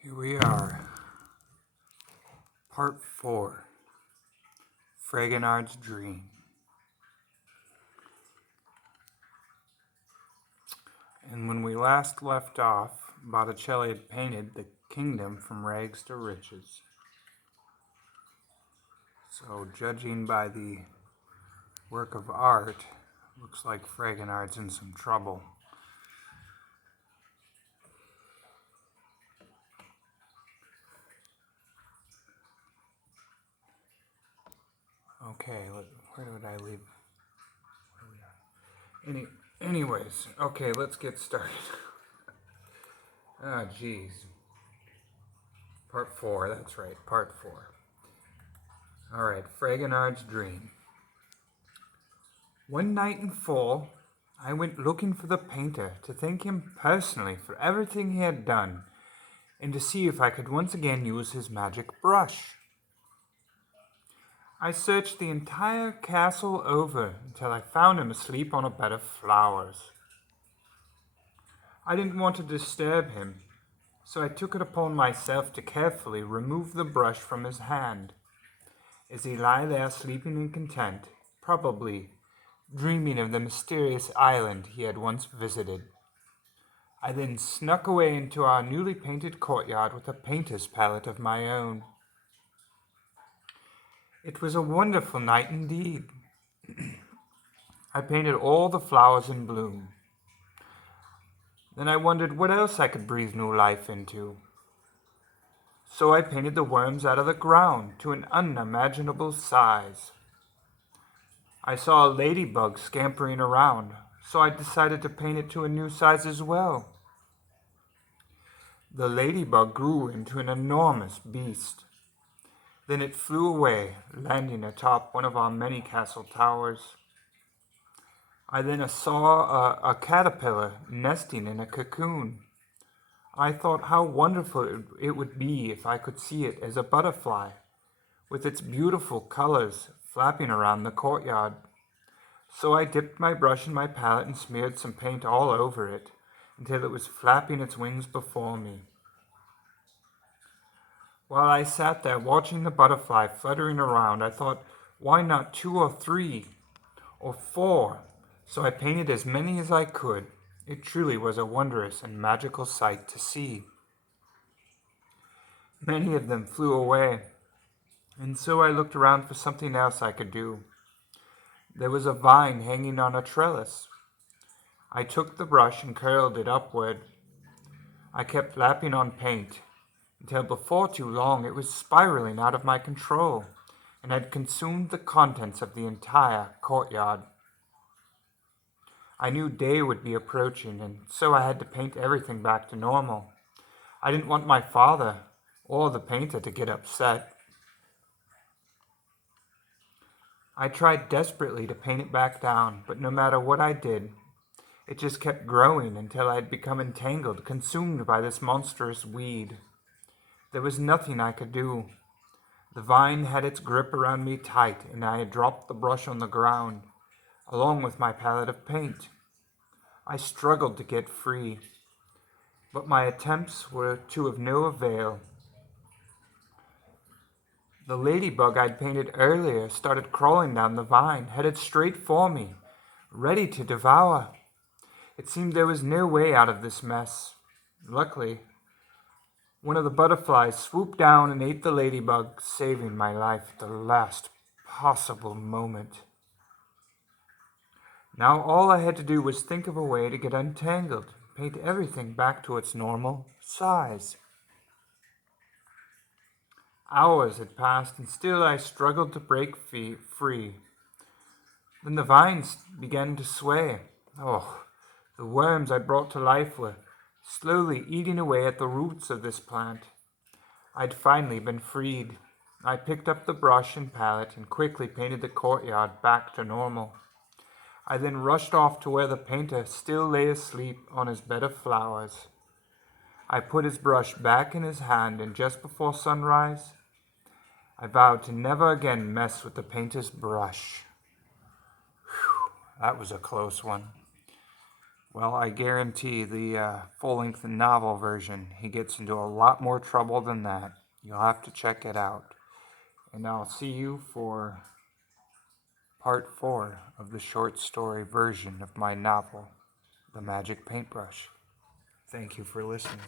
Here we are, part 4, Fragonard's Dream. And when we last left off, Botticelli had painted the kingdom from rags to riches. So judging by the work of art, looks like Fragonard's in some trouble. Okay, where did I leave? Anyways, okay, let's get started. Geez. Part 4, that's right, part 4. Alright, Fragonard's Dream. One night in fall, I went looking for the painter to thank him personally for everything he had done and to see if I could once again use his magic brush. I searched the entire castle over until I found him asleep on a bed of flowers. I didn't want to disturb him, so I took it upon myself to carefully remove the brush from his hand. As he lay there sleeping in content, probably dreaming of the mysterious island he had once visited. I then snuck away into our newly painted courtyard with a painter's palette of my own. It was a wonderful night indeed. I painted all the flowers in bloom. Then I wondered what else I could breathe new life into. So I painted the worms out of the ground to an unimaginable size. I saw a ladybug scampering around, so I decided to paint it to a new size as well. The ladybug grew into an enormous beast. Then it flew away, landing atop one of our many castle towers. I then saw a caterpillar nesting in a cocoon. I thought how wonderful it would be if I could see it as a butterfly, with its beautiful colors flapping around the courtyard. So I dipped my brush in my palette and smeared some paint all over it, until it was flapping its wings before me. While I sat there watching the butterfly fluttering around, I thought, why not 2 or 3 or 4? So I painted as many as I could. It truly was a wondrous and magical sight to see. Many of them flew away, and so I looked around for something else I could do. There was a vine hanging on a trellis. I took the brush and curled it upward. I kept lapping on paint, until before too long it was spiraling out of my control and had consumed the contents of the entire courtyard. I knew day would be approaching, and so I had to paint everything back to normal. I didn't want my father or the painter to get upset. I tried desperately to paint it back down, but no matter what I did, it just kept growing until I had become entangled, consumed by this monstrous weed. There was nothing I could do. The vine had its grip around me tight, and I had dropped the brush on the ground, along with my palette of paint. I struggled to get free, but my attempts were to of no avail. The ladybug I'd painted earlier started crawling down the vine, headed straight for me, ready to devour. It seemed there was no way out of this mess. Luckily, one of the butterflies swooped down and ate the ladybug, saving my life at the last possible moment. Now all I had to do was think of a way to get untangled, paint everything back to its normal size. Hours had passed, and still I struggled to break free. Then the vines began to sway. Oh, the worms I brought to life were slowly eating away at the roots of this plant. I'd finally been freed. I picked up the brush and palette and quickly painted the courtyard back to normal. I then rushed off to where the painter still lay asleep on his bed of flowers. I put his brush back in his hand, and just before sunrise, I vowed to never again mess with the painter's brush. Whew, that was a close one. Well, I guarantee the full-length novel version, he gets into a lot more trouble than that. You'll have to check it out. And I'll see you for part 4 of the short story version of my novel, The Magic Paintbrush. Thank you for listening.